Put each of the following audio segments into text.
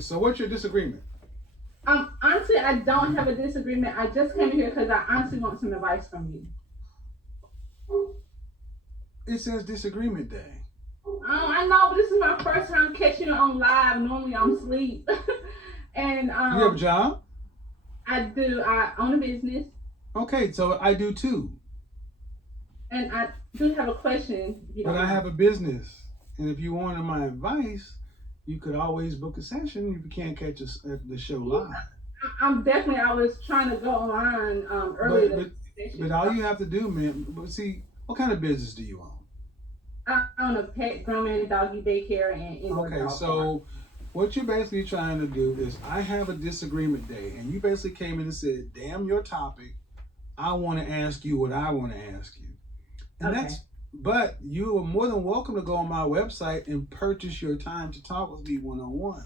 So what's your disagreement? Honestly, I don't have a disagreement. I just came here because I honestly want some advice from you. It says disagreement day. I know, but this is my first time catching it on live. Normally I'm asleep. And You have a job? I do. I own a business. Okay, so I do too. And I do have a question. But I have a business. And if you wanted my advice, you could always book a session if you can't catch the show live. I'm definitely, I was trying to go online earlier. But all you have to do, man, see, what kind of business do you own? I own a pet grooming, doggy daycare, and indoor Okay, dog so farm. what you're basically trying to do is I have a disagreement day, and you basically came in and said, damn your topic, I want to ask you what I want to ask you. And but you are more than welcome to go on my website and purchase your time to talk with me one-on-one.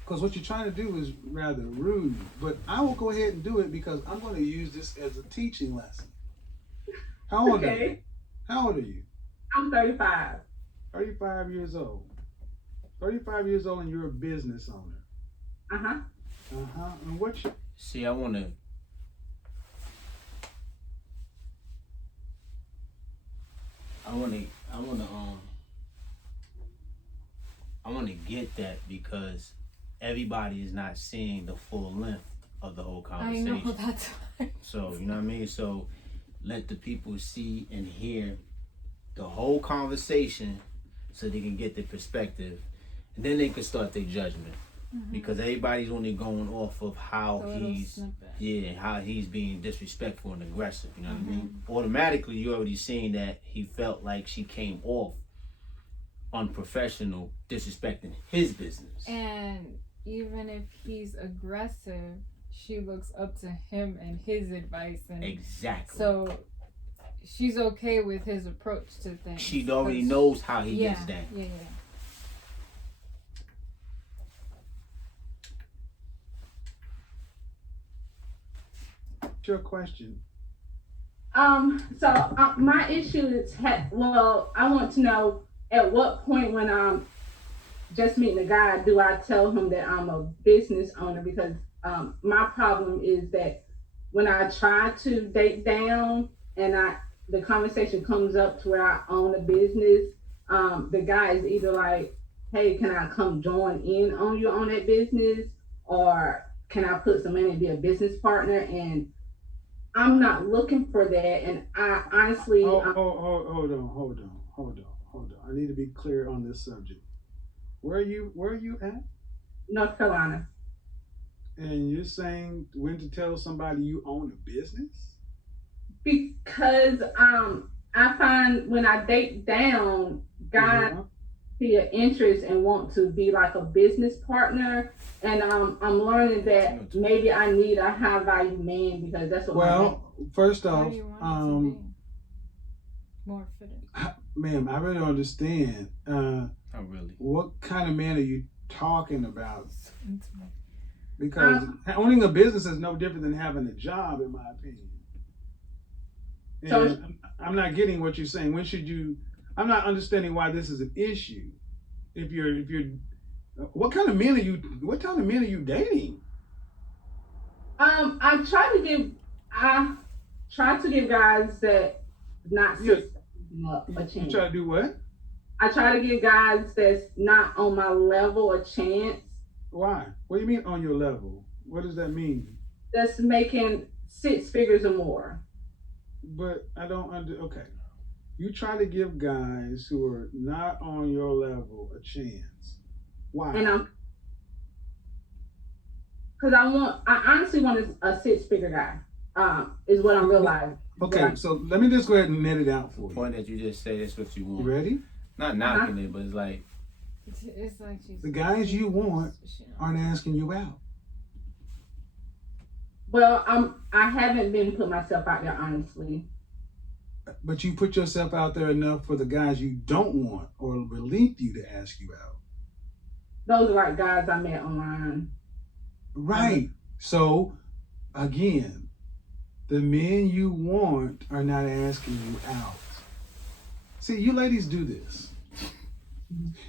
Because what you're trying to do is rather rude. But I will go ahead and do it because I'm going to use this as a teaching lesson. How old are you? How old are you? I'm 35. 35 years old. 35 years old and you're a business owner. Uh-huh. Uh-huh. And what's your... See, I wanna get that because everybody is not seeing the full length of the whole conversation. I know that's right. So, you know what I mean? So let the people see and hear the whole conversation so they can get the perspective. And then they can start their judgment. Mm-hmm. Because everybody's only going off of how how he's being disrespectful and aggressive. You know what I mean? Automatically, you already seen that he felt like she came off unprofessional, disrespecting his business. And even if he's aggressive, she looks up to him and his advice. And exactly. So she's okay with his approach to things. She already knows how he gets down. Yeah. Your question. So my issue is, I want to know at what point when I'm just meeting a guy, do I tell him that I'm a business owner? Because my problem is that when I try to date down and the conversation comes up to where I own a business, the guy is either like, hey, can I come join in on you on that business? Or can I put some money and be a business partner? And I'm not looking for that. And I honestly... Hold on. I need to be clear on this subject. Where are you at? North Carolina. And you're saying when to tell somebody you own a business? Because I find when I date down, guys see an interest and want to be like a business partner, and I'm learning that maybe I need a high value man because that's what. Well, first off, more fitting. Ma'am, I really don't understand. Not really. What kind of man are you talking about? Because owning a business is no different than having a job, in my opinion. And so I'm not getting what you're saying. When should you? I'm not understanding why this is an issue. If you're, what kind of men are you? What kind of men are you dating? I try to give guys that not a chance. You try to do what? I try to give guys that's not on my level a chance. Why? What do you mean on your level? What does that mean? That's making 6 figures or more. But I don't okay. You try to give guys who are not on your level a chance. Why? And because I honestly want a 6-figure guy. Is what I'm realizing. Okay, so let me just go ahead and net it out for you. The point that you just say that's what you want. You ready? Not knocking it, but it's like the guys you want aren't asking you out. Well, I haven't been put myself out there honestly. But you put yourself out there enough for the guys you don't want or beneath you to ask you out. Those are like guys I met online. Right. So, again, the men you want are not asking you out. See, you ladies do this.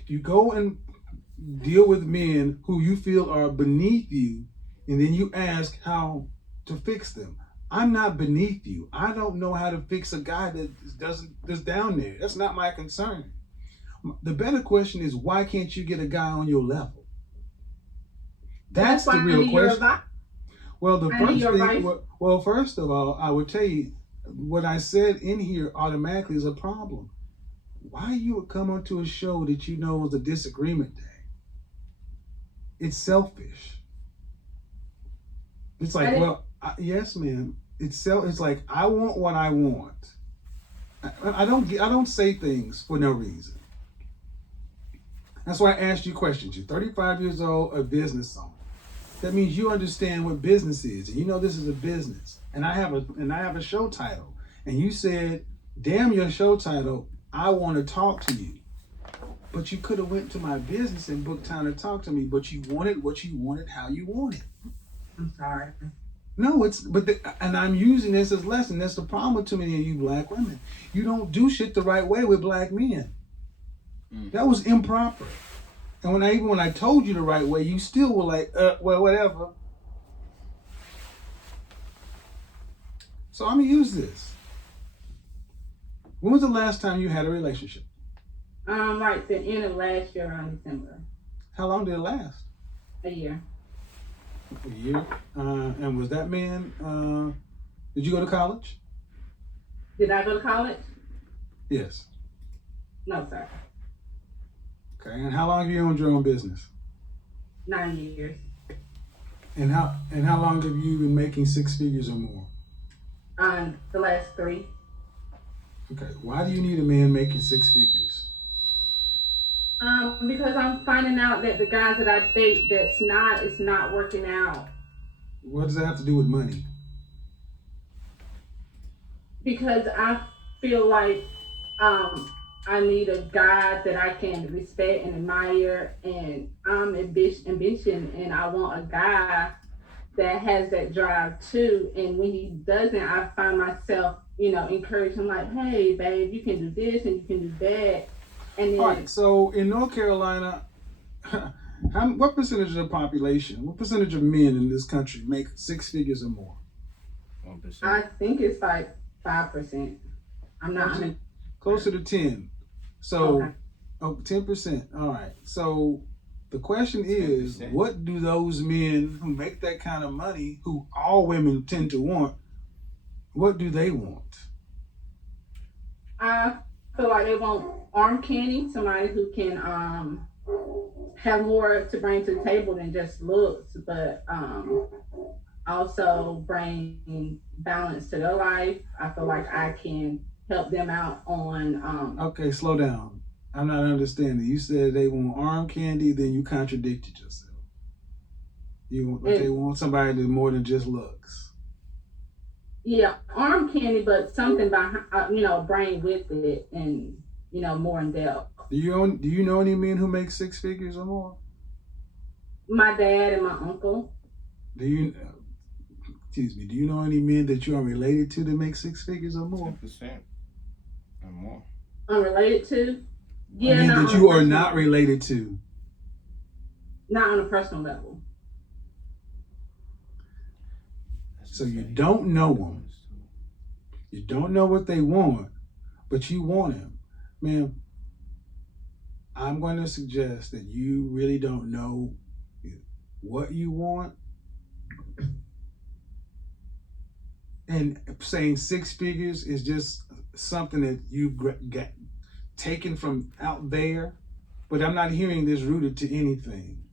You go and deal with men who you feel are beneath you, and then you ask how to fix them. I'm not beneath you. I don't know how to fix a guy that's down there. That's not my concern. The better question is, why can't you get a guy on your level? That's the real question. Well, the first thing, well, first of all, I would tell you what I said in here automatically is a problem. Why you would come onto a show that you know is a disagreement day? It's selfish. It's like, well, yes, ma'am. It's like I want what I want. I don't say things for no reason. That's why I asked you questions. You're 35 years old, a business owner. That means you understand what business is, and you know this is a business. And I have a show title, and you said, "Damn your show title! I want to talk to you." But you could have went to my business and booked time to talk to me. But you wanted what you wanted, how you wanted. I'm sorry. No, and I'm using this as a lesson. That's the problem with too many of you black women. You don't do shit the right way with black men. That was improper. And when I told you the right way, you still were like, well, whatever. So I'm gonna use this. When was the last time you had a relationship? Like the end of last year around December. How long did it last? A year. A year. And was that man? Did you go to college? Did I go to college? Yes. No, sir. Okay. And how long have you owned your own business? 9 years. And how long have you been making six figures or more? The last 3. Okay. Why do you need a man making six figures? Because I'm finding out that the guys that I date it's not working out. What does that have to do with money? Because I feel like I need a guy that I can respect and admire, and I'm ambitious, and I want a guy that has that drive too. And when he doesn't, I find myself, encouraging him like, "Hey, babe, you can do this and you can do that." And then, all right. So in North Carolina, what percentage of the population, what percentage of men in this country make six figures or more? 1%. I think it's like 5%. I'm not closer to 10. So, okay. 10%. All right. So the question is, 10%. what do those men who make that kind of money, who all women tend to want, what do they want? I feel like they want arm candy, somebody who can have more to bring to the table than just looks, but also bring balance to their life. I feel like I can help them out on Okay, slow down. I'm not understanding. You said they want arm candy, then you contradicted yourself. They want somebody that more than just looks. Yeah, arm candy, but something behind, bring with it, and more in depth. Do you know any men who make six figures or more? My dad and my uncle. Do you know any men that you are related to that make six figures or more? 10% or more. Unrelated to? Yeah, I mean, that you are not related to. Not on a personal level. So you don't know them. You don't know what they want, but you want him. Ma'am, I'm going to suggest that you really don't know what you want. And saying six figures is just something that you get taken from out there. But I'm not hearing this rooted to anything.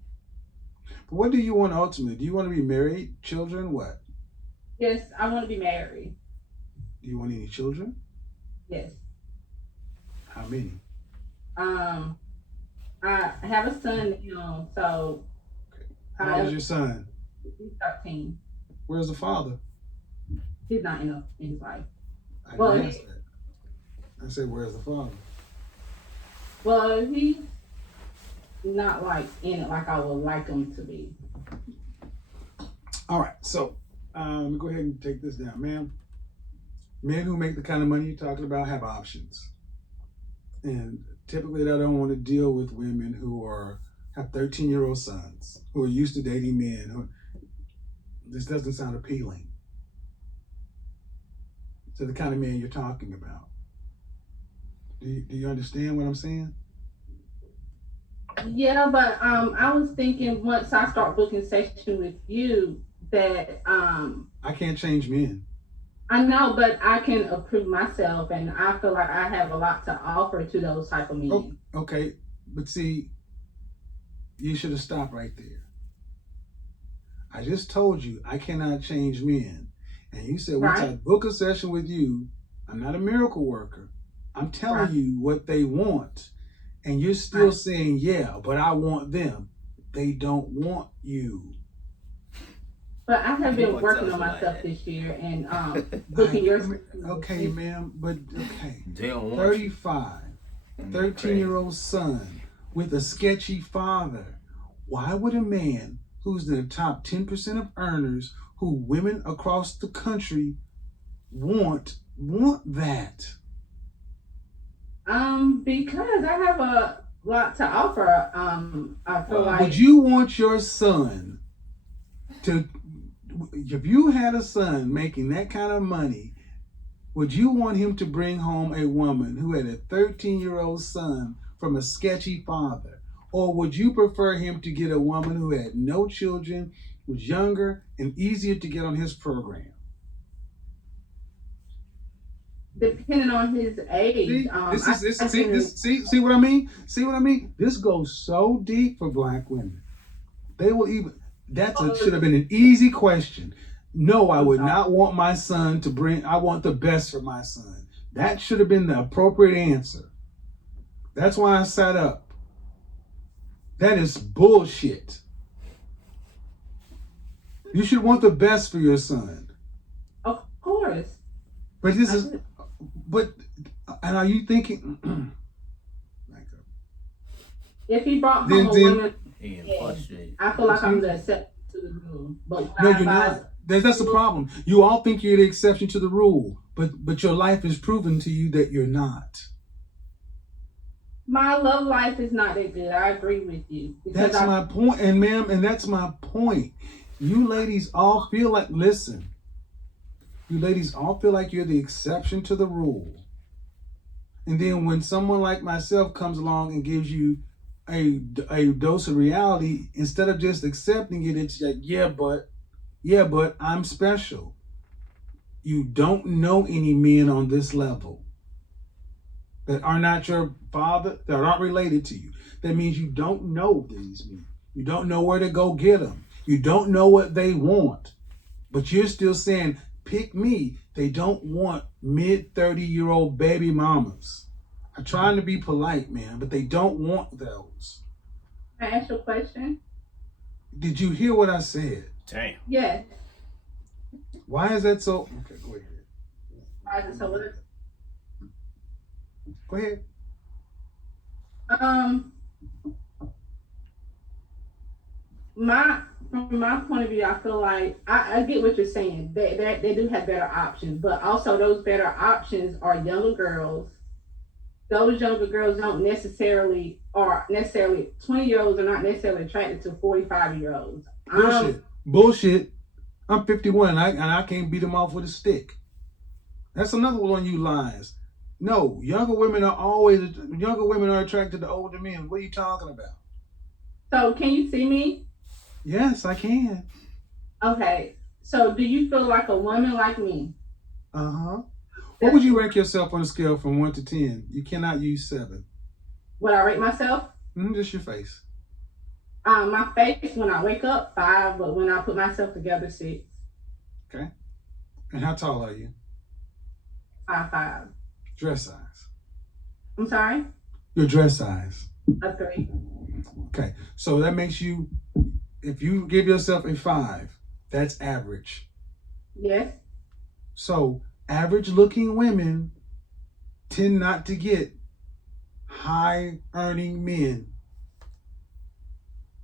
But what do you want ultimately? Do you want to be married, children, what? Yes, I want to be married. Do you want any children? Yes. How many? I have a son now, so. Okay. How old is your son? He's 13. Where's the father? He's not in his life. I didn't ask that. I said, where's the father? Well, he's not like in it like I would like him to be. All right, so let me go ahead and take this down, ma'am. Men who make the kind of money you're talking about have options. And typically they don't want to deal with women who are have 13-year-old sons who are used to dating men. This doesn't sound appealing to the kind of man you're talking about. Do you understand what I'm saying? Yeah, but I was thinking once I start booking session with you that I can't change men. I know, but I can approve myself, and I feel like I have a lot to offer to those type of men. Oh, okay, but see, you should have stopped right there. I just told you I cannot change men, and you said once I book a session with you, I'm not a miracle worker. I'm telling you what they want, and you're still saying, yeah, but I want them. They don't want you. But I have been working on myself this year and booking your. Okay, ma'am, but okay. They don't want 35, 13-year-old son with a sketchy father. Why would a man who's in the top 10% of earners, who women across the country want that? Because I have a lot to offer. I feel like. Would you want your son to? If you had a son making that kind of money, would you want him to bring home a woman who had a 13-year-old son from a sketchy father? Or would you prefer him to get a woman who had no children, was younger, and easier to get on his program? Depending on his age. See what I mean? See what I mean? This goes so deep for black women. They will even... should have been an easy question. No, I would not want my son to bring, I want the best for my son. That should have been the appropriate answer. That's why I sat up. That is bullshit. You should want the best for your son. Of course. But and are you thinking, if he brought home a woman, I feel like I'm the exception to the rule. But no, you're not. That's the problem. You all think you're the exception to the rule, but your life is proven to you that you're not. My love life is not that good. I agree with you. That's my point, and ma'am, and that's my point. You ladies all feel like, listen, you ladies all feel like you're the exception to the rule. And then when someone like myself comes along and gives you a dose of reality, instead of just accepting it, it's like, yeah, but I'm special. You don't know any men on this level that are not your father, that aren't related to you. That means you don't know these men. You don't know where to go get them. You don't know what they want. But you're still saying, pick me. They don't want mid-30-year-old baby mamas. I'm trying to be polite, man, but they don't want those. Can I ask you a question? Did you hear what I said? Damn. Yes. Why is that so? Okay, go ahead. Why is it so? Go ahead. From my point of view, I feel like I get what you're saying. They do have better options, but also those better options are younger girls. Those younger girls don't necessarily 20-year-olds are not necessarily attracted to 45-year-olds. Bullshit. I'm 51 and I can't beat them off with a stick. That's another one of you lies. No, younger women are attracted to older men. What are you talking about? So can you see me? Yes, I can. Okay. So do you feel like a woman like me? Uh-huh. What would you rank yourself on a scale from 1 to 10? You cannot use 7. Would I rate myself? Just your face. My face when I wake up 5, but when I put myself together 6. Okay. And how tall are you? 5'5". Dress size. I'm sorry? Your dress size. A 3. Okay. So that makes you, if you give yourself a 5, that's average. Yes. So average looking women tend not to get high earning men.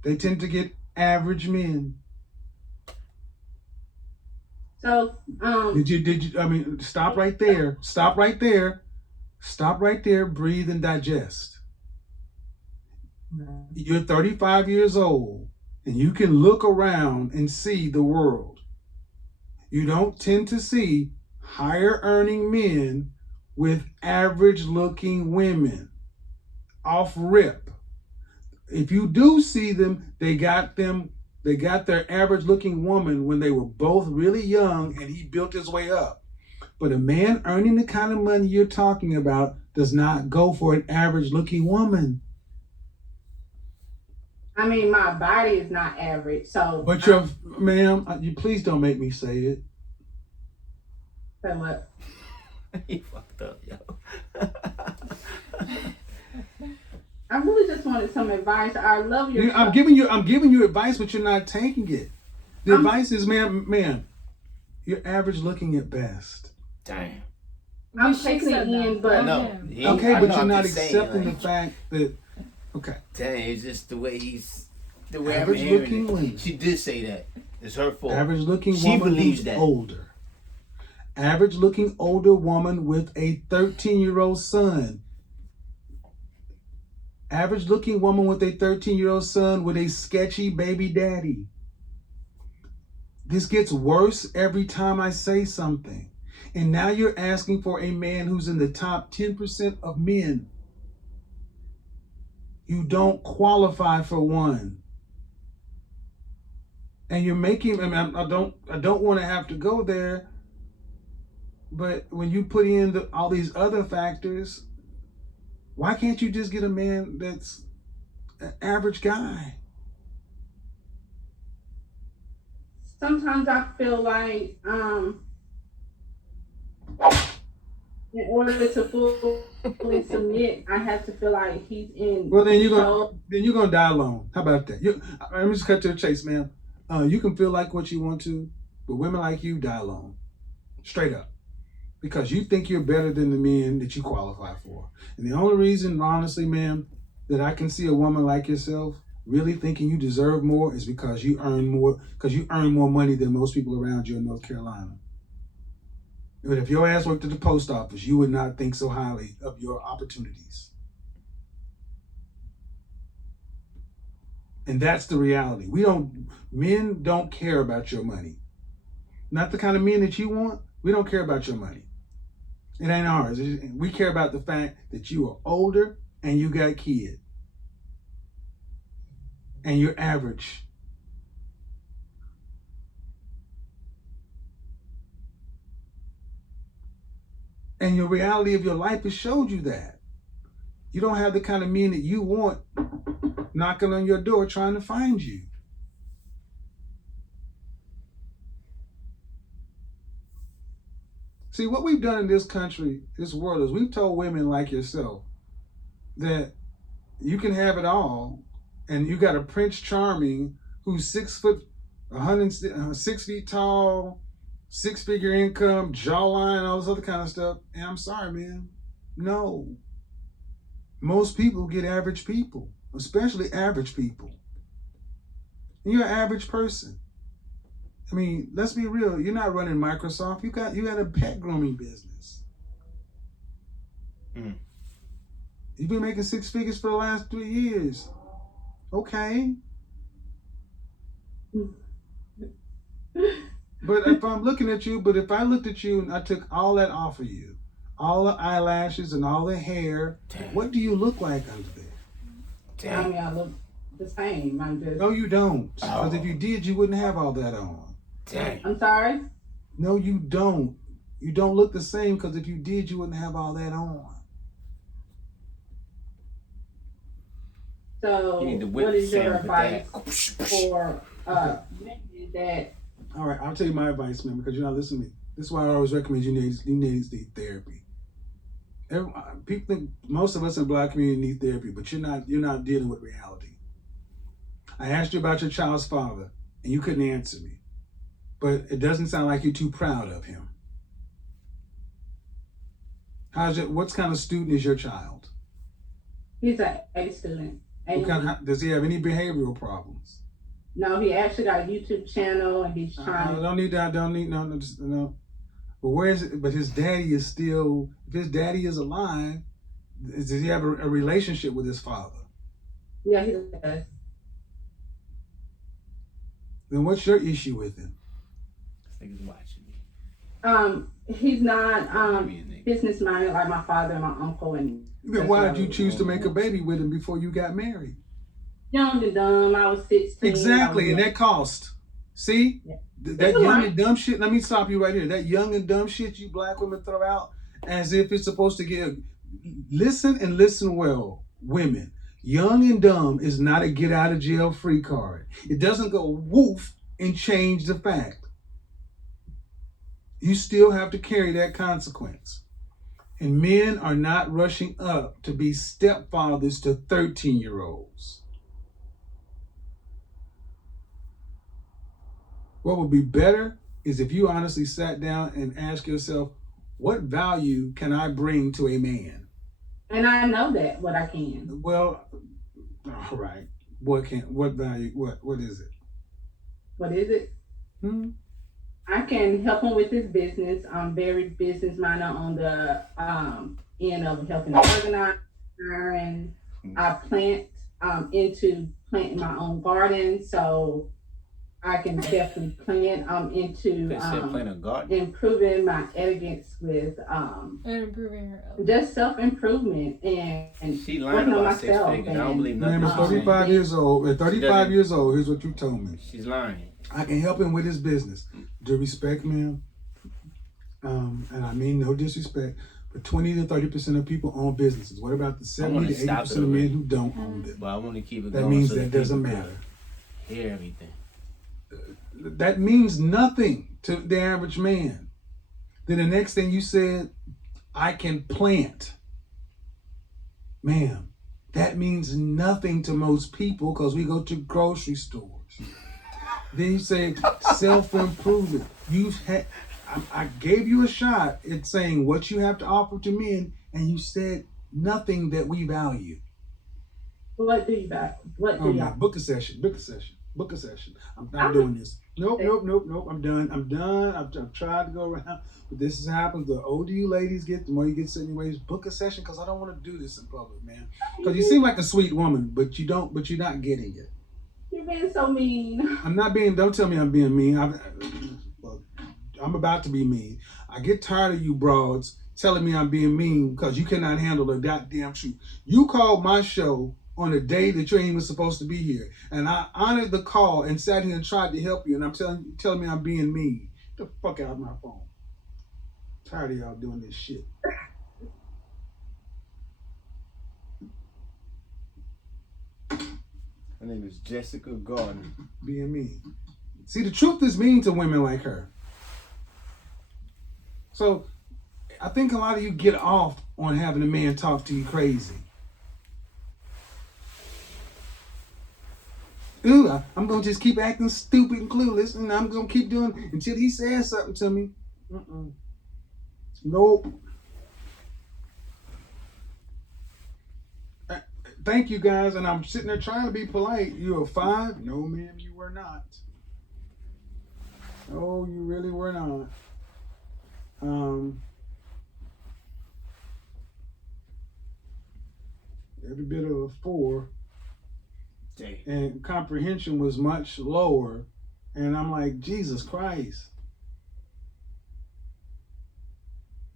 They tend to get average men. So did you stop right there. Stop right there. Breathe and digest. You're 35 years old and you can look around and see the world. You don't tend to see higher earning men with average looking women off rip. If you do see them, they got their average looking woman when they were both really young and he built his way up. But a man earning the kind of money you're talking about does not go for an average looking woman. I mean, my body is not average, so. But ma'am, you please don't make me say it. Say what? You fucked up, yo. I really just wanted some advice. I love your. I'm giving you advice, but you're not taking it. The advice is, ma'am, you're average looking at best. Damn. I'm taking it in, but No. Okay, but you're not accepting the fact that. Okay. Dang, it's just the way the way Average I'm hearing looking it. women. She did say that. It's her fault. Average looking She woman believes who's that. older. Average looking older woman with a 13-year-old son. Average looking woman with a 13-year-old son with a sketchy baby daddy. This gets worse every time I say something. And now you're asking for a man who's in the top 10% of men. You don't qualify for one. And you're making, I don't want to have to go there, but when you put in all these other factors, why can't you just get a man that's an average guy? sometimes I feel like in order to fully submit, I have to feel like he's in. Well, then you're gonna die alone. How about that? Let me just cut to the chase, ma'am. You can feel like what you want to, but women like you die alone, straight up, because you think you're better than the men that you qualify for. And the only reason, honestly, ma'am, that I can see a woman like yourself really thinking you deserve more is because you earn more money than most people around you in North Carolina. But if your ass worked at the post office, you would not think so highly of your opportunities. And that's the reality. Men don't care about your money. Not the kind of men that you want. We don't care about your money. It ain't ours. We care about the fact that you are older and you got kids. And you're average. And your reality of your life has showed you that. You don't have the kind of men that you want knocking on your door trying to find you. See, what we've done in this country, this world, is we've told women like yourself that you can have it all, and you got a Prince Charming who's 6 feet tall, 6-figure income, jawline, all this other kind of stuff. And I'm sorry, man. No. Most people get average people, especially average people. And you're an average person. I mean, let's be real. You're not running Microsoft. You got a pet grooming business. You've been making 6 figures for the last 3 years. Okay. But if I looked at you and I took all that off of you, all the eyelashes and all the hair, what do you look like under there? I mean, I look the same. I'm just. No, you don't. Because if you did, you wouldn't have all that on. Dang. I'm sorry? No, you don't. You don't look the same because if you did, you wouldn't have all that on. So, You need to whip what is your Sam with advice that. for that? All right, I'll tell you my advice, man, because you're not listening to me. This is why I always recommend you need therapy. People think most of us in the Black community need therapy, but you're not dealing with reality. I asked you about your child's father, and you couldn't answer me. But it doesn't sound like you're too proud of him. What kind of student is your child? He's an A student. Does he have any behavioral problems? No, he actually got a YouTube channel and he's trying. I don't need that. I don't need no. But where is it? But his daddy is still. If his daddy is alive, does he have a relationship with his father? Yeah, he does. Then what's your issue with him? This nigga's watching me. He's not Maybe a nigga. business minded like my father and my uncle, and Then that's why what I did you was. choose to make a baby with him before you got married? Young and dumb. I was 16. Exactly, and that cost. See? Yeah. That young and dumb shit, let me stop you right here. That young and dumb shit you black women throw out as if it's supposed to give. Listen and listen well, women. Young and dumb is not a get out of jail free card. It doesn't go woof and change the fact. You still have to carry that consequence. And men are not rushing up to be stepfathers to 13-year-olds. What would be better is if you honestly sat down and asked yourself, what value can I bring to a man? And I know that what I can. Well, all right. What value? What is it? What is it? I can help him with his business. I'm very business minded on the end of helping organize, and I plant into planting my own garden, so I can definitely plant into Plant a garden. improving my elegance with And improving her health. just self improvement and She lying working on about 6 myself. figures. I don't believe Man nothing. is she's saying. 35 years old. At 35 doesn't- years old, here's what you told me. She's lying. I can help him with his business. Due respect, ma'am. And I mean no disrespect, but 20 to 30% of people own businesses. What about the 70 to 80% of men who don't own them? But I want to keep it That going. means so that people doesn't can matter. Hear everything. That means nothing to the average man. Then the next thing you said, I can plant. Ma'am, that means nothing to most people because we go to grocery stores. Then you say self-improvement. I gave you a shot at saying what you have to offer to men, and you said nothing that we value. What do you got? What do y'all? Book a session. I'm not doing this. Nope. I'm done. I've tried to go around, but this happens. The older you ladies get, the more you get set in your ways. Book a session because I don't want to do this in public, man. Because you seem like a sweet woman, but you don't. But you're not getting it. You're being so mean. I'm not being. Don't tell me I'm being mean. I'm about to be mean. I get tired of you broads telling me I'm being mean because you cannot handle the goddamn truth. You called my show on a day that you ain't even supposed to be here, and I honored the call and sat here and tried to help you, and I'm telling me I'm being mean. Get the fuck out of my phone. I'm tired of y'all doing this shit. Her name is Jessica Gardner. Being mean. See, the truth is mean to women like her. So I think a lot of you get off on having a man talk to you crazy. Ooh, I'm going to just keep acting stupid and clueless, and I'm going to keep doing it until he says something to me. Nope. Thank you, guys, and I'm sitting there trying to be polite. You were 5? No, ma'am, you were not. Oh, you really were not. Every bit of a 4. Damn. And comprehension was much lower. And I'm like, Jesus Christ.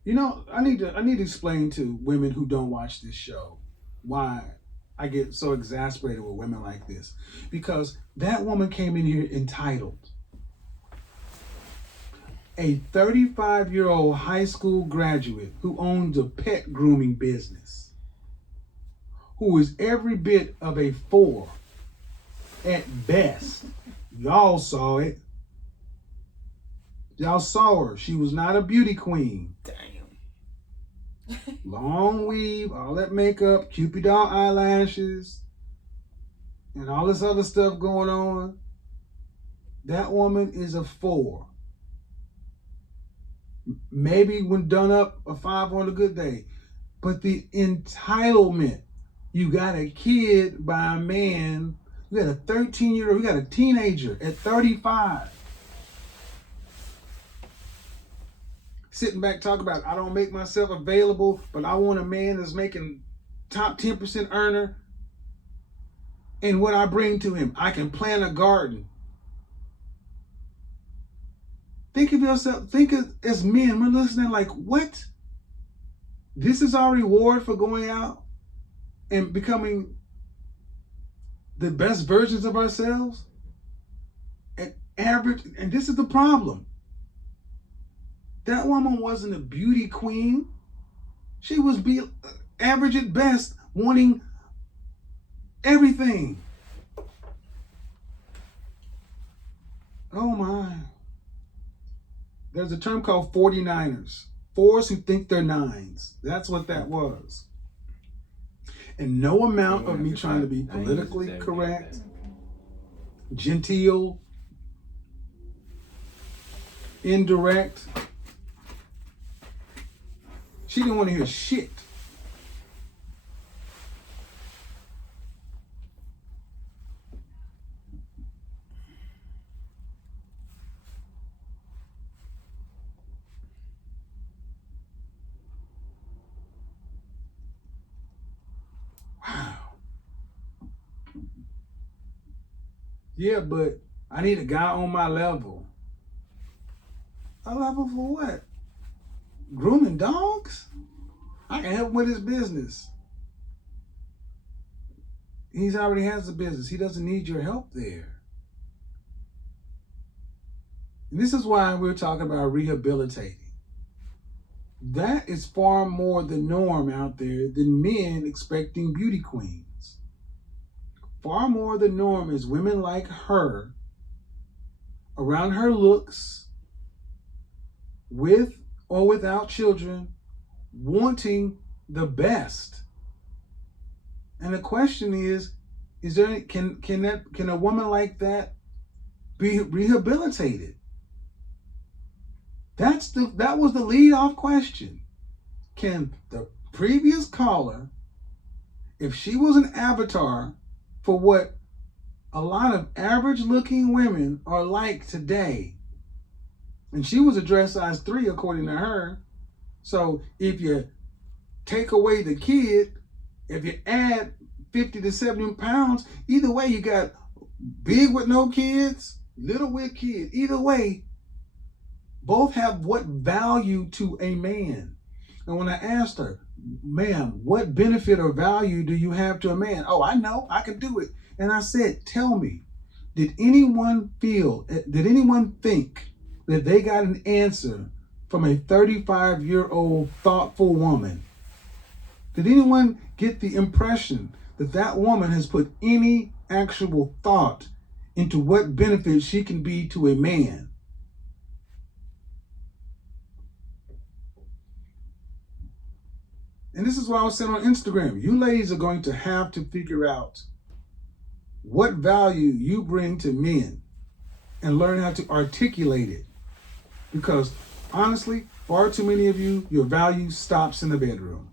You know, I need to explain to women who don't watch this show why I get so exasperated with women like this. Because that woman came in here entitled. A 35-year-old high school graduate who owns a pet grooming business, who is every bit of a 4 at best. Y'all saw it. Y'all saw her. She was not a beauty queen. Damn. Long weave, all that makeup, Cupid doll eyelashes, and all this other stuff going on. That woman is a 4. Maybe when done up, a 5 on a good day. But the entitlement, you got a kid by a man, you got a 13-year-old, you got a teenager at 35. Sitting back talking about, I don't make myself available, but I want a man that's making top 10% earner. and what I bring to him. I can plant a garden. Think of yourself, as men, we're listening like, what? This is our reward for going out and becoming the best versions of ourselves? And average, and this is the problem. That woman wasn't a beauty queen. She was average at best, wanting everything. Oh my. There's a term called 49ers. Fours who think they're nines. That's what that was. And no amount of me trying to be politically correct, genteel, indirect. She didn't want to hear shit. Wow. Yeah, but I need a guy on my level. A level for what? Grooming dogs? I can help him with his business. He already has a business. He doesn't need your help there. And this is why we're talking about rehabilitating. That is far more the norm out there than men expecting beauty queens. Far more the norm is women like her, around her looks, with or without children, wanting the best. And the question is there any, can a woman like that be rehabilitated? That was the lead off question. Can the previous caller, if she was an avatar for what a lot of average looking women are like today, and she was a dress size 3 according to her, so if you take away the kid, if you add 50 to 70 pounds, either way you got big with no kids, little with kids. Either way, both have what value to a man. And when I asked her, ma'am, what benefit or value do you have to a man? Oh, I know, I can do it. And I said, tell me, did anyone think that they got an answer from a 35-year-old thoughtful woman? Did anyone get the impression that that woman has put any actual thought into what benefit she can be to a man? And this is what I was saying on Instagram. You ladies are going to have to figure out what value you bring to men and learn how to articulate it. Because honestly, far too many of you, your value stops in the bedroom.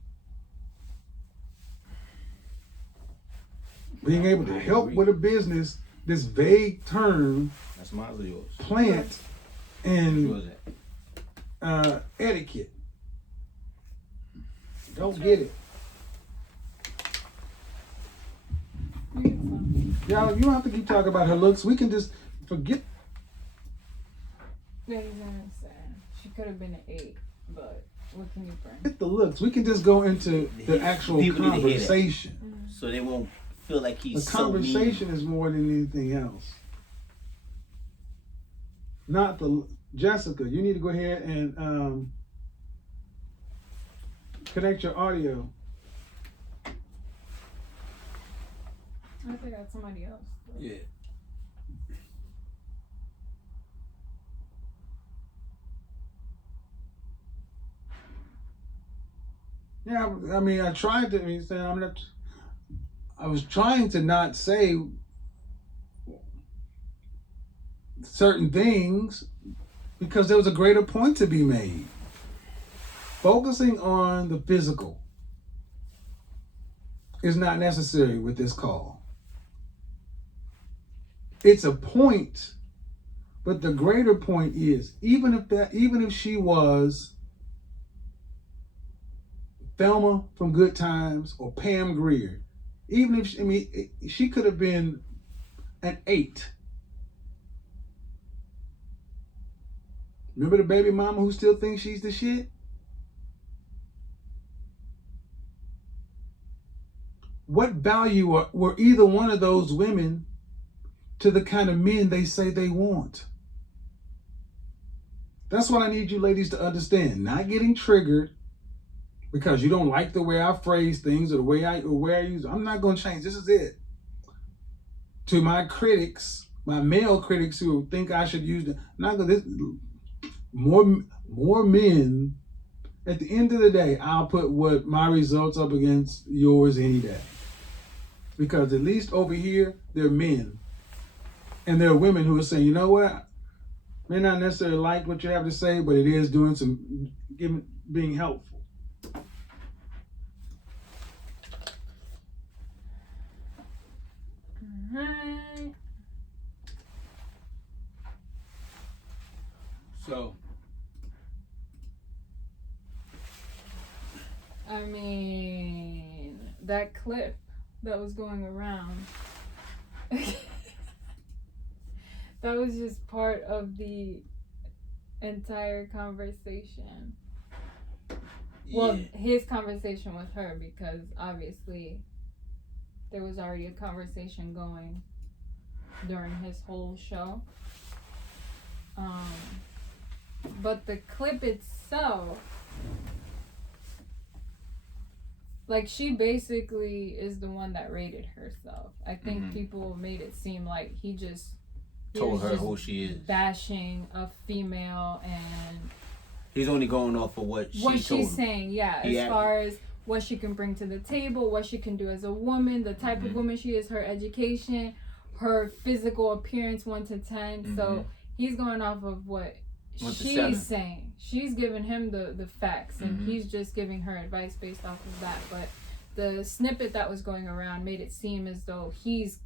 Being able to help with a business, this vague term, that's mine or yours? Plant and etiquette. Don't get it. Y'all, you don't have to keep talking about her looks. We can just forget. Yeah, he's understand. She could have been an 8, but what can you bring? Forget the looks. We can just go into the actual People need to hear that. conversation. So they won't feel like he's The conversation is more than anything else. Not the Jessica. You need to go ahead and connect your audio. I think that's somebody else. Yeah. Yeah, I mean, I tried to. I was trying to not say certain things because there was a greater point to be made. Focusing on the physical is not necessary with this call. It's a point, but the greater point is even if she was Thelma from Good Times or Pam Grier, Even if she could have been an 8. Remember the baby mama who still thinks she's the shit? What value were either one of those women to the kind of men they say they want? That's what I need you ladies to understand. Not getting triggered because you don't like the way I phrase things or the way I use. I'm not going to change. This is it. To my critics, my male critics who think I should use more men. At the end of the day, I'll put what my results up against yours any day. Because at least over here, they're men. And there are women who are saying, you know what? May not necessarily like what you have to say, but it is doing being helpful. Alright. So, I mean, that clip that was going around, that was just part of the entire conversation. Well, his conversation with her, because obviously there was already a conversation going during his whole show. But the clip itself, like, she basically is the one that rated herself. I think people made it seem like he told her who she is, bashing a female, and he's only going off of what she's saying. As far as what she can bring to the table, what she can do as a woman, the type of woman she is, her education, her physical appearance, 1 to 10. So he's going off of what she's saying. She's giving him the facts, and he's just giving her advice based off of that. But the snippet that was going around made it seem as though he's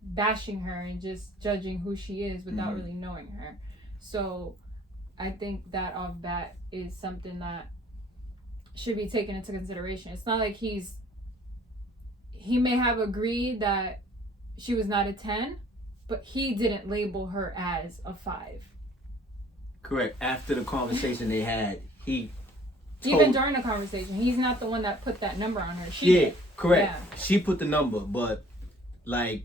bashing her and just judging who she is without really knowing her. So I think that off bat is something that should be taken into consideration. It's not like he may have agreed that she was not a 10, but he didn't label her as a 5. Correct. After the conversation they had, even during the conversation, he's not the one that put that number on her. She did. Correct. Yeah. She put the number, but like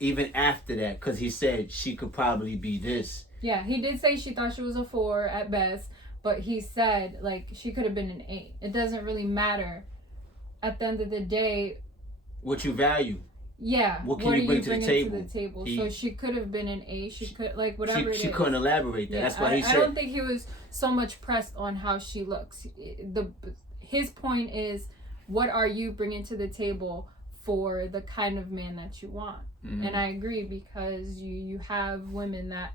even after that, because he said she could probably be this. Yeah, he did say she thought she was a 4 at best, but he said like she could have been an 8. It doesn't really matter. At the end of the day, what you value. Yeah. What can you bring to the table? To the table? So she could have been an 8. She could, like, whatever she couldn't elaborate that. Yeah, that's why he said. I don't think he was so much pressed on how she looks. His point is, what are you bringing to the table for the kind of man that you want? And I agree, because you have women that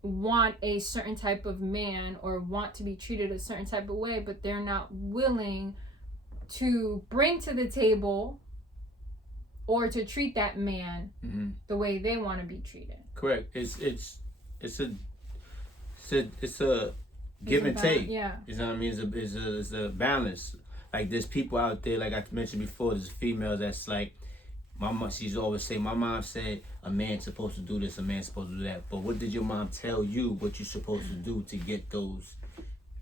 want a certain type of man or want to be treated a certain type of way, but they're not willing to bring to the table or to treat that man the way they want to be treated. Correct. It's a give and take. Yeah. You know what I mean? It's a balance. Like there's people out there, like I mentioned before, there's females that's like, my mom, she's always say, my mom said a man's supposed to do this, a man's supposed to do that. But what did your mom tell you what you're supposed to do to get those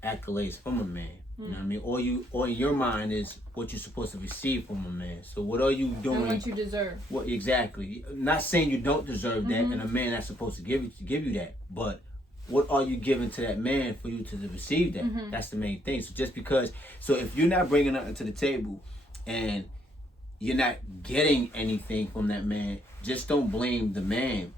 accolades from a man? You know what I mean? Or in your mind is what you're supposed to receive from a man. So what are you doing? And what you deserve. What exactly? Not saying you don't deserve that, and a man that's supposed to give you that. But what are you giving to that man for you to receive that? That's the main thing. So just because, if you're not bringing nothing to the table, and you're not getting anything from that man, just don't blame the man.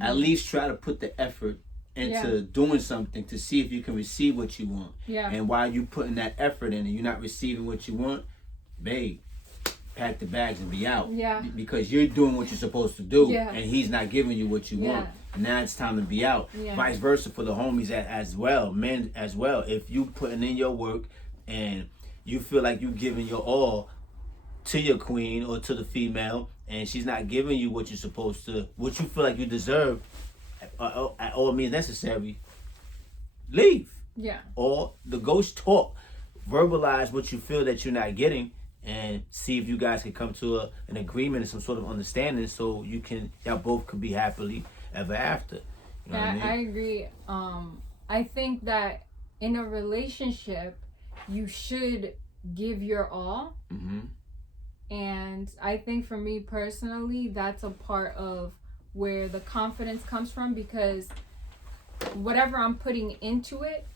At least try to put the effort into doing something to see if you can receive what you want. Yeah. And while you putting that effort in and you're not receiving what you want, babe, pack the bags and be out. Yeah. Because you're doing what you're supposed to do, yeah. and he's not giving you what you want. And now it's time to be out. Yeah. Vice versa for the homies as well, men as well. If you putting in your work and you feel like you giving your all to your queen or to the female, and she's not giving you what you're supposed to, what you feel like you deserve, at all means necessary, leave. Yeah. Or the ghost talk, verbalize what you feel that you're not getting, and see if you guys can come to an agreement and some sort of understanding, so y'all both could be happily ever after. You know what I mean? I agree. I think that in a relationship, you should give your all. Mm-hmm. And I think for me personally, that's a part of where the confidence comes from, because whatever I'm putting into it,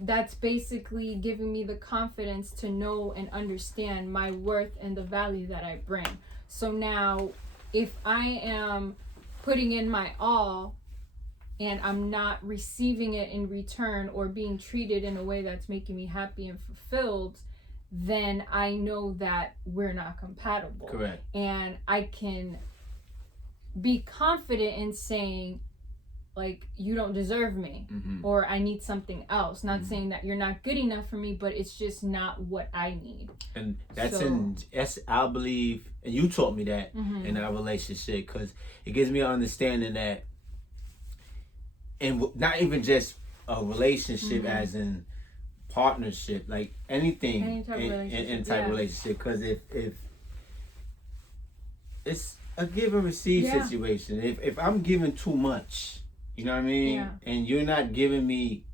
that's basically giving me the confidence to know and understand my worth and the value that I bring. So now, if I am putting in my all and I'm not receiving it in return or being treated in a way that's making me happy and fulfilled, then I know that we're not compatible. Correct. And I can be confident in saying, like, you don't deserve me, or I need something else. Not saying that you're not good enough for me, but it's just not what I need. And that's I believe, and you taught me that in our relationship, because it gives me an understanding that, and not even just a relationship as in partnership, like anything, Any type of relationship, in type of relationship, because if it's a give and receive situation. If I'm giving too much, you know what I mean? Yeah. And you're not giving me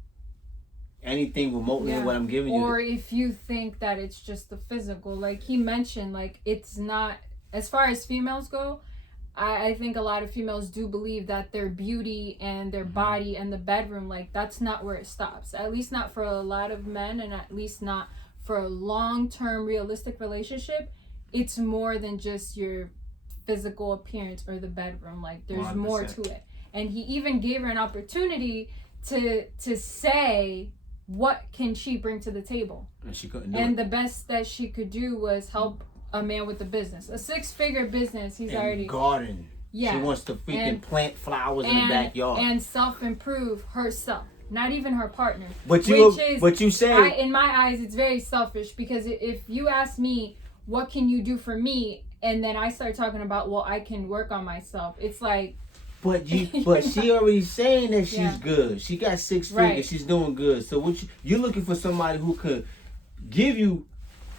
anything remotely of what I'm giving you. Or if you think that it's just the physical, like he mentioned, like it's not, as far as females go, I think a lot of females do believe that their beauty and their body and the bedroom, like that's not where it stops. At least not for a lot of men, and at least not for a long-term realistic relationship. It's more than just your physical appearance or the bedroom. Like there's 100%. more to it. And he even gave her an opportunity to say, what can she bring to the table? And she couldn't do and it. the best that she could do was help a man with the business. A 6-figure business, he's and already... garden. Yeah. She wants to freaking plant flowers in the backyard. And self-improve herself. Not even her partner. But you say... in my eyes, it's very selfish, because if you ask me, what can you do for me? And then I start talking about, well, I can work on myself. It's like... But she already saying that she's good. She got 6 figures. Right. She's doing good. So you're looking for somebody who could give you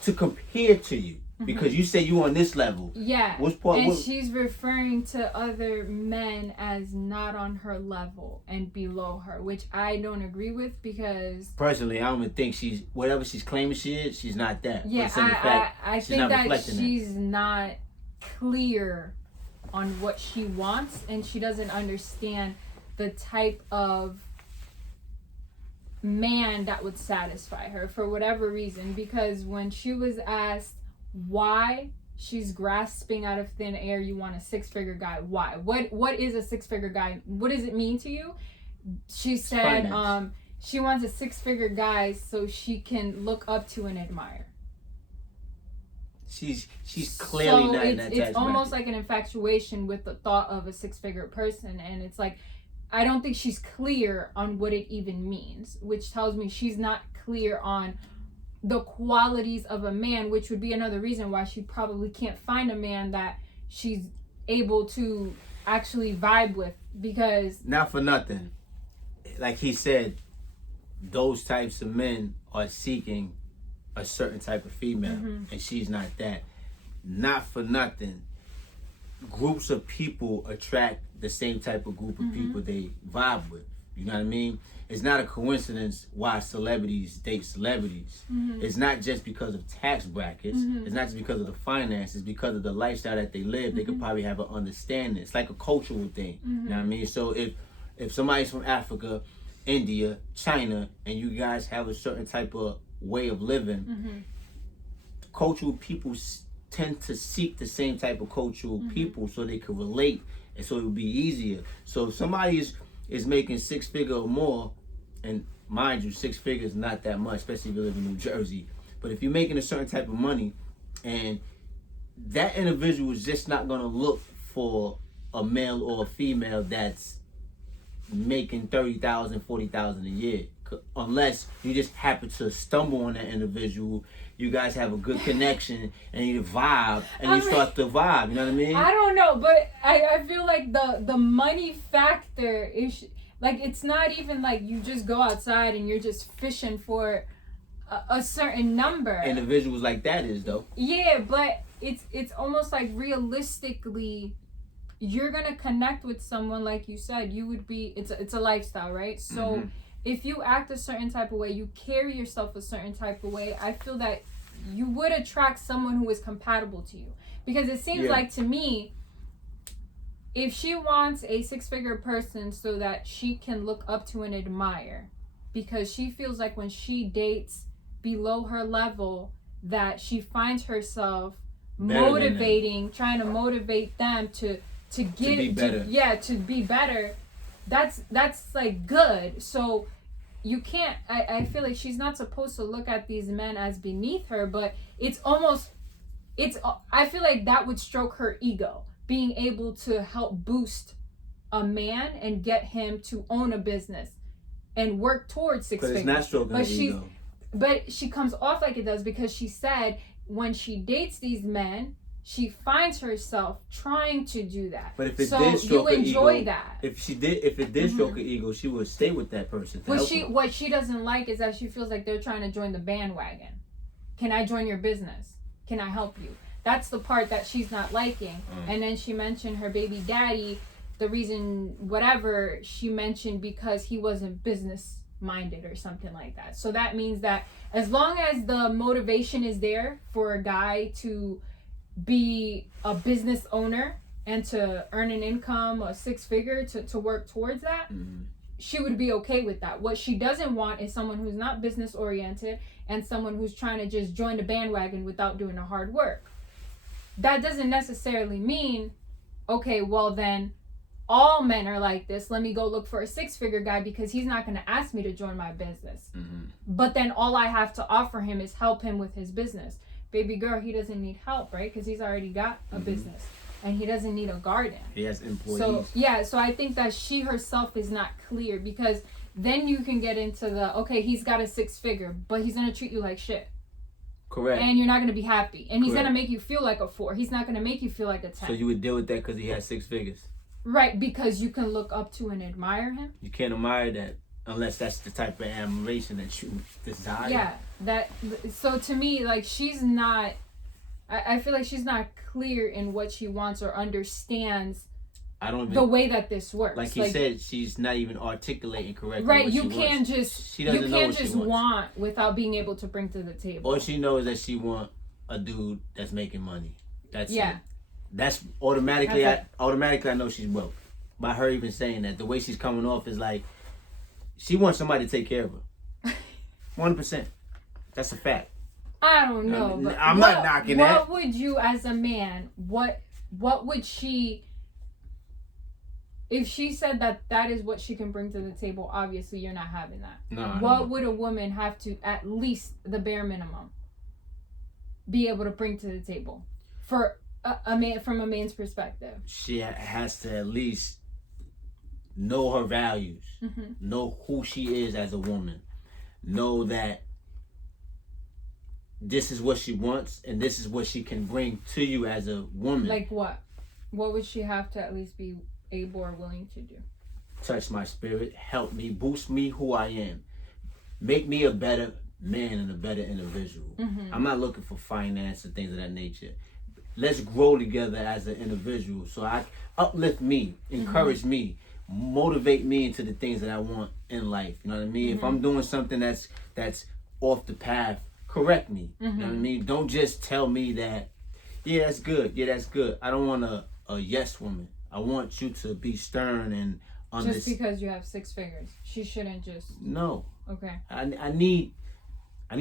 to compare to you, because you say you on this level. Yeah. She's referring to other men as not on her level and below her, which I don't agree with, because personally, I don't even think she's whatever she's claiming she is. She's not that. Yeah, I think that she's not clear on what she wants, and she doesn't understand the type of man that would satisfy her for whatever reason. Because when she was asked why she's grasping out of thin air, you want a 6-figure guy, why? What is a 6-figure guy? What does it mean to you? She said she wants a 6-figure guy so she can look up to and admire. She's clearly not in that type. It's almost like an infatuation with the thought of a 6-figure person, and it's like, I don't think she's clear on what it even means, which tells me she's not clear on the qualities of a man, which would be another reason why she probably can't find a man that she's able to actually vibe with, because... Not for nothing. Like he said, those types of men are seeking a certain type of female, and she's not that. Not for nothing, groups of people attract the same type of group of people they vibe with. You know what I mean? It's not a coincidence why celebrities date celebrities. It's not just because of tax brackets. It's not just because of the finances. Because of the lifestyle that they live, they could probably have an understanding. It's like a cultural thing. You know what I mean? So if somebody's from Africa, India, China, and you guys have a certain type of way of living, cultural people tend to seek the same type of cultural people, so they can relate, and so it will be easier. So if somebody is making 6-figure or more, and mind you, 6 figures is not that much, especially if you live in New Jersey, but if you're making a certain type of money, and that individual is just not going to look for a male or a female that's making $30,000, $40,000 a year, unless you just happen to stumble on that individual. You guys have a good connection and you vibe, and you start to vibe. You know what I mean? I don't know, but I feel like the money factor is like, it's not even like you just go outside and you're just fishing for a certain number. Individuals like that is though. Yeah, but it's almost like realistically, you're gonna connect with someone like you said. You would be. It's a lifestyle, right? So if you act a certain type of way, you carry yourself a certain type of way. I feel that you would attract someone who is compatible to you, because it seems like to me, if she wants a 6-figure person so that she can look up to and admire, because she feels like when she dates below her level that she finds herself trying to motivate them to be better. That's like good. So you can't, I feel like she's not supposed to look at these men as beneath her, but I feel like that would stroke her ego, being able to help boost a man and get him to own a business and work towards 6 figures. It's not stroking her ego. But she comes off like it does, because she said when she dates these men, she finds herself trying to do that. But if it did stroke her ego, that. If it did stroke her ego, she would stay with that person. What she doesn't like is that she feels like they're trying to join the bandwagon. Can I join your business? Can I help you? That's the part that she's not liking. And then she mentioned her baby daddy. The reason, whatever, she mentioned because he wasn't business minded or something like that. So that means that as long as the motivation is there for a guy to be a business owner and to earn an income, a 6-figure, to work towards that, she would be okay with that. What she doesn't want is someone who's not business oriented and someone who's trying to just join the bandwagon without doing the hard work. That doesn't necessarily mean, okay, well then all men are like this. Let me go look for a 6-figure guy because he's not going to ask me to join my business. But then all I have to offer him is help him with his business. Baby girl, he doesn't need help, right? Because he's already got a business and he doesn't need a garden. He has employees. So I think that she herself is not clear, because then you can get into the, okay, he's got a 6-figure, but he's going to treat you like shit. Correct. And you're not going to be happy. And he's going to make you feel like a 4. He's not going to make you feel like a 10. So you would deal with that because he has 6 figures. Right, because you can look up to and admire him. You can't admire that unless that's the type of admiration that you desire. Yeah, so to me, like, she's not, I feel like she's not clear in what she wants or understands the way that this works. Like he said, she's not even articulating correctly. Right, what you she can't wants. just want without being able to bring to the table. All she knows is that she want a dude that's making money. That's it. That's automatically. I know she's broke. By her even saying that, the way she's coming off is like she wants somebody to take care of her. 100%. That's a fact. I don't know. But I'm not knocking that. What would you, as a man, what would she? If she said that is what she can bring to the table, obviously you're not having that. No. What would a woman have to, at least the bare minimum, be able to bring to the table for a man, from a man's perspective? She has to at least know her values, know who she is as a woman, know that this is what she wants and this is what she can bring to you as a woman. Like what? What would she have to at least be able or willing to do? Touch my spirit, help me, boost me who I am, make me a better man and a better individual. I'm not looking for finance and things of that nature. Let's grow together as an individual, so I uplift me, encourage me, motivate me into the things that I want in life. You know what I mean? If I'm doing something that's off the path, correct me. You know what I mean? Don't just tell me that, yeah, that's good. Yeah, that's good. I don't want a yes woman. I want you to be stern and just because you have 6 figures, she shouldn't just. No. Okay. I need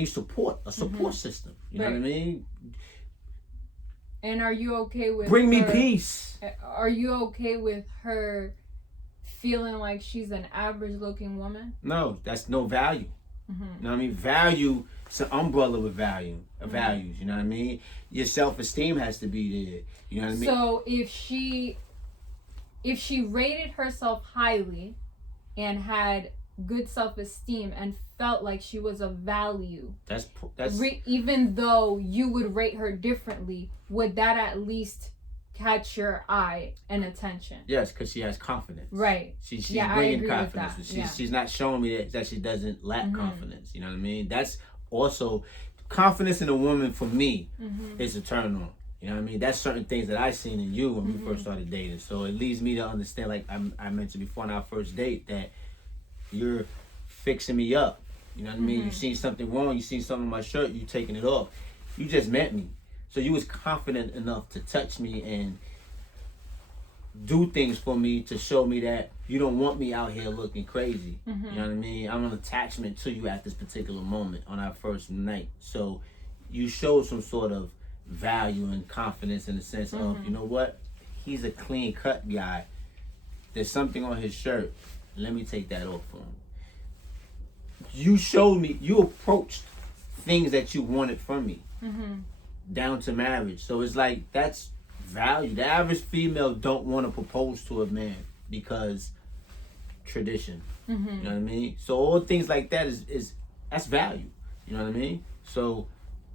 support, a support system. You know what I mean? And are you okay with bring me peace? Are you okay with her feeling like she's an average looking woman? No, that's no value. You know what I mean? Value, it's an umbrella with values. You know what I mean? Your self-esteem has to be there. You know what I mean? So if she rated herself highly and had good self-esteem and felt like she was of value, that's even though you would rate her differently, would that at least catch your eye and attention? Yes, because she has confidence. Right. She's bringing confidence. She's not showing me that she doesn't lack confidence. You know what I mean? That's also confidence in a woman for me is a turn on. You know what I mean? That's certain things that I seen in you when we first started dating. So it leads me to understand, like I mentioned before on our first date, that you're fixing me up. You know what I mean? You seen something wrong, you seen something on my shirt, you taking it off. You just met me. So you was confident enough to touch me and do things for me to show me that you don't want me out here looking crazy. You know what I mean? I'm an attachment to you at this particular moment on our first night. So you showed some sort of value and confidence in the sense of, you know what? He's a clean cut guy. There's something on his shirt. Let me take that off for him. You showed me, you approached things that you wanted from me down to marriage. So it's like, that's value. The average female don't want to propose to a man because tradition. You know what I mean? So all things like that is that's value. You know what I mean? So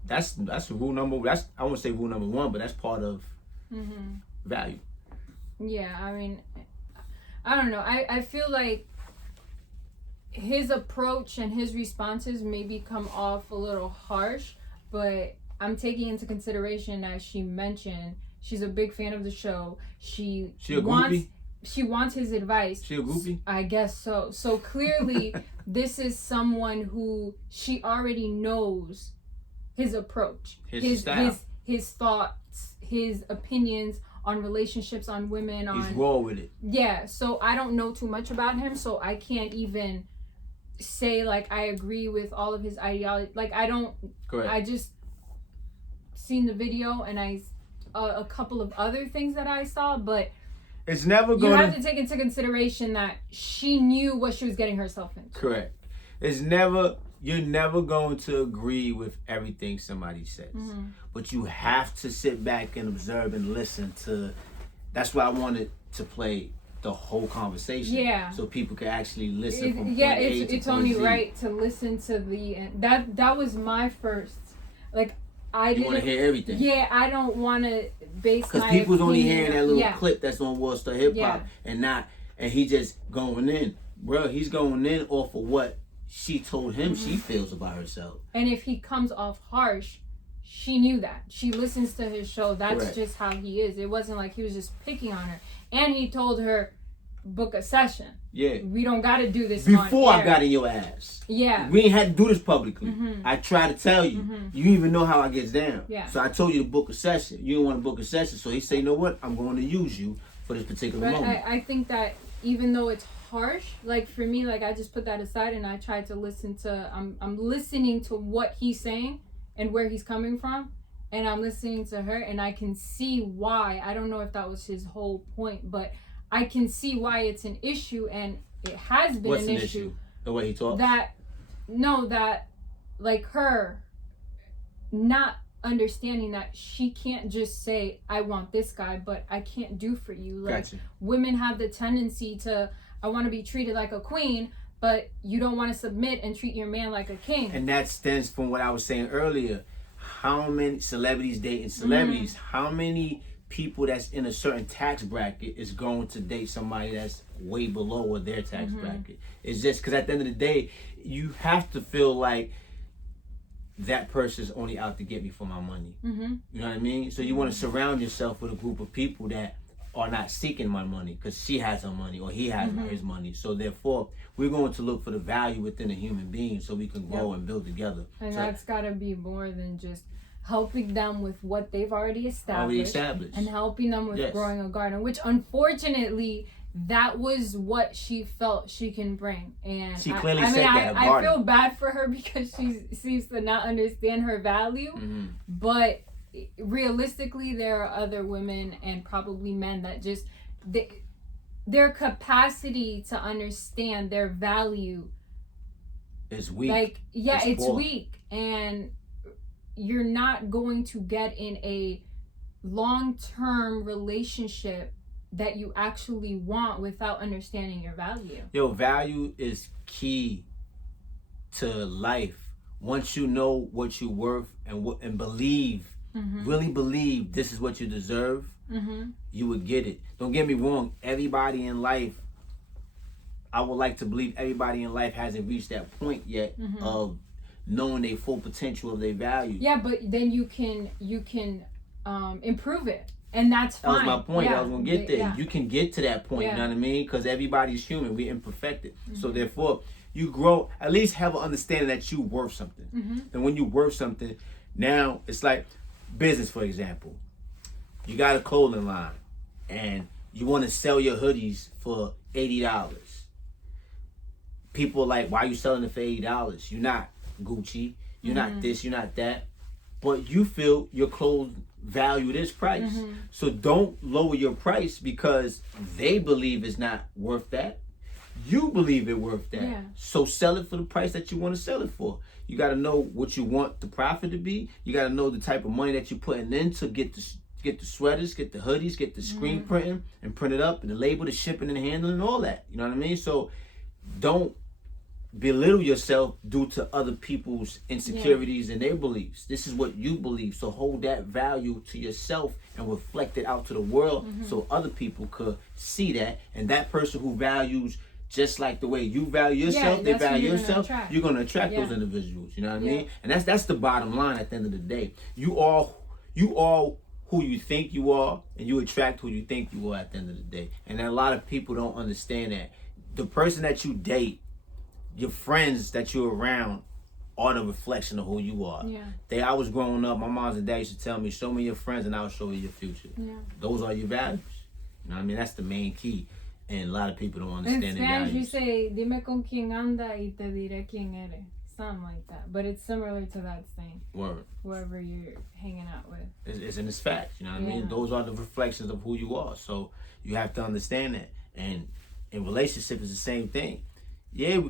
that's rule number. I won't say rule number one, but that's part of value. Yeah, I mean, I don't know. I feel like his approach and his responses maybe come off a little harsh, but I'm taking into consideration, as she mentioned, she's a big fan of the show. She a groupie? She wants his advice. She a groupie? I guess so. So clearly, this is someone who she already knows his approach, his style, his thoughts, his opinions on relationships, on women. He's raw with it. Yeah. So I don't know too much about him, so I can't even say like I agree with all of his ideology. Like I don't. Correct. I just seen the video and a couple of other things that I saw, but it's never going. You have to take into consideration that she knew what she was getting herself into. Correct. You're never going to agree with everything somebody says, but you have to sit back and observe and listen to. That's why I wanted to play the whole conversation. Yeah. So people can actually listen. It's only right to listen to the end. That was my first. Like you want to hear everything. Yeah, I don't want to base my because people's only hearing that little yeah. clip that's on World Star Hip Hop and he just going in, bro. He's going in off of what she told him she feels about herself. And if he comes off harsh, she knew that. She listens to his show. That's Correct. Just how he is. It wasn't like he was just picking on her. And he told her, book a session. Yeah. We don't got to do this before on air. I got in your ass. Yeah. We ain't had to do this publicly. I try to tell you. You even know how I gets down. Yeah. So I told you to book a session. You didn't want to book a session. So he say, you know what? I'm going to use you for this particular moment. I think that even though it's harsh, like for me, like I just put that aside and I tried to listen to, I'm listening to what he's saying and where he's coming from. And I'm listening to her and I can see why. I don't know if that was his whole point, but I can see why it's an issue, and it has been What's an issue. The way he talks? That like her not understanding that she can't just say, I want this guy, but I can't do for you. Like Gotcha. Women have the tendency to, I want to be treated like a queen, but you don't want to submit and treat your man like a king. And that stems from what I was saying earlier. How many celebrities dating celebrities? How many people that's in a certain tax bracket is going to date somebody that's way below their tax bracket? It's just because at the end of the day, you have to feel like that person's only out to get me for my money. You know what I mean? So you want to surround yourself with a group of people that are not seeking my money because she has her money or he has his money. So therefore, we're going to look for the value within a human being so we can grow and build together. And so that's got to be more than just helping them with what they've already established. And helping them with growing a garden, which unfortunately that was what she felt she can bring. And she clearly said that. I feel bad for her because she seems to not understand her value. But realistically, there are other women and probably men that just their capacity to understand their value is weak. Like it's weak, and you're not going to get in a long-term relationship that you actually want without understanding your value. Yo, value is key to life. Once you know what you're worth and believe, really believe this is what you deserve, you would get it. Don't get me wrong, everybody in life, I would like to believe everybody in life hasn't reached that point yet of knowing their full potential of their value. Yeah, but then you can improve it, and that's fine. That was my point. Yeah. I was gonna get there. Yeah. You can get to that point. Yeah. You know what I mean? Because everybody's human. We're imperfected. So therefore, you grow. At least have an understanding that you worth something. And when you worth something, now it's like business. For example, you got a clothing line, and you want to sell your hoodies for $80. People are like, why are you selling it for $80? You're not Gucci. You're not this. You're not that. But you feel your clothes value this price. So don't lower your price because they believe it's not worth that. You believe it worth that. Yeah. So sell it for the price that you want to sell it for. You got to know what you want the profit to be. You got to know the type of money that you're putting in to get the sweaters, get the hoodies, get the screen printing and print it up, and the label, the shipping and handling, and all that. You know what I mean? So don't belittle yourself due to other people's insecurities and their beliefs. This is what you believe. So hold that value to yourself and reflect it out to the world so other people could see that. And that person who values just like the way you value yourself, they value yourself, you're going to attract those individuals. You know what I mean? And that's the bottom line at the end of the day. You are who you think you are, and you attract who you think you are at the end of the day. And a lot of people don't understand that. The person that you date, your friends that you're around are the reflection of who you are. I was growing up, my mom and dad used to tell me, show me your friends and I'll show you your future. Those are your values. You know what I mean? That's the main key. And a lot of people don't understand in their Spanish, values. you say, dime con quién anda y te diré quién eres. Something like that. But it's similar to that saying. Word. Whoever you're hanging out with. It's facts. You know what I mean? Those are the reflections of who you are. So you have to understand that. And in relationship, it's the same thing. Yeah,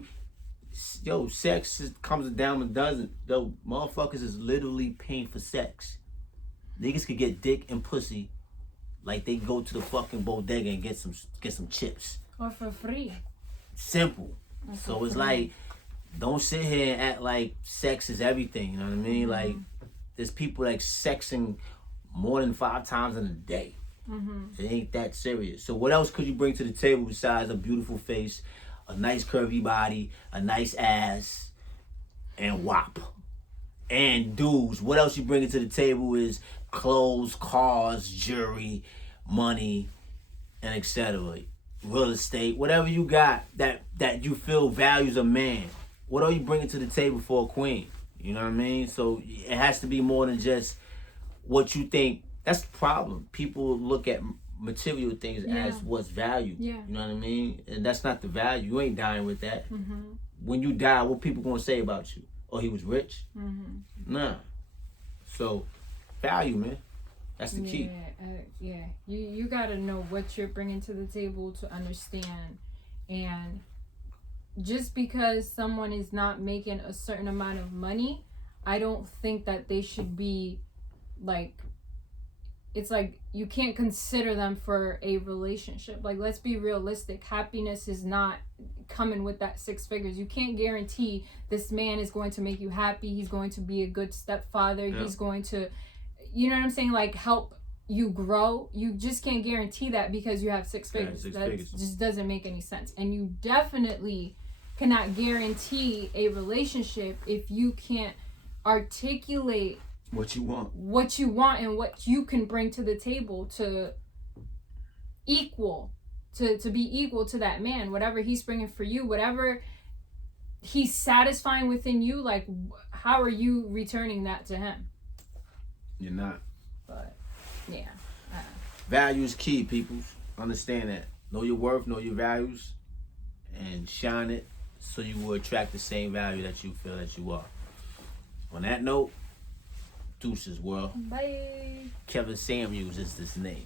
sex comes a dime a dozen. Though motherfuckers is literally paying for sex. Niggas could get dick and pussy like they go to the fucking bodega and get some chips. Or for free. Simple. So it's like, don't sit here and act like sex is everything. You know what I mean? Like, there's people like sexing more than 5 times in a day. It ain't that serious. So what else could you bring to the table besides a beautiful face, a nice curvy body, a nice ass, and WAP? And dudes, what else you bring to the table is clothes, cars, jewelry, money, and etc. Real estate, whatever you got that you feel values a man. What are you bringing to the table for a queen? You know what I mean? So it has to be more than just what you think. That's the problem. People look at material things as what's valued. You know what I mean? And that's not the value. You ain't dying with that. When you die, what people gonna say about you? Oh, he was rich? Nah. So value, man. That's the key. You gotta know what you're bringing to the table to understand. And just because someone is not making a certain amount of money, I don't think that they should be like, it's like you can't consider them for a relationship. Like, let's be realistic. Happiness is not coming with that 6 figures. You can't guarantee this man is going to make you happy. He's going to be a good stepfather. He's going to, you know what I'm saying? Like, help you grow. You just can't guarantee that because you have 6 figures. That just doesn't make any sense. And you definitely cannot guarantee a relationship if you can't articulate what you want and what you can bring to the table to be equal to that man. Whatever he's bringing for you, whatever he's satisfying within you, like, how are you returning that to him? You're not. But value is key, people. Understand that. Know your worth, know your values, and shine it so you will attract the same value that you feel that you are. On that note, deuces, world. Bye. Kevin Samuels is this name.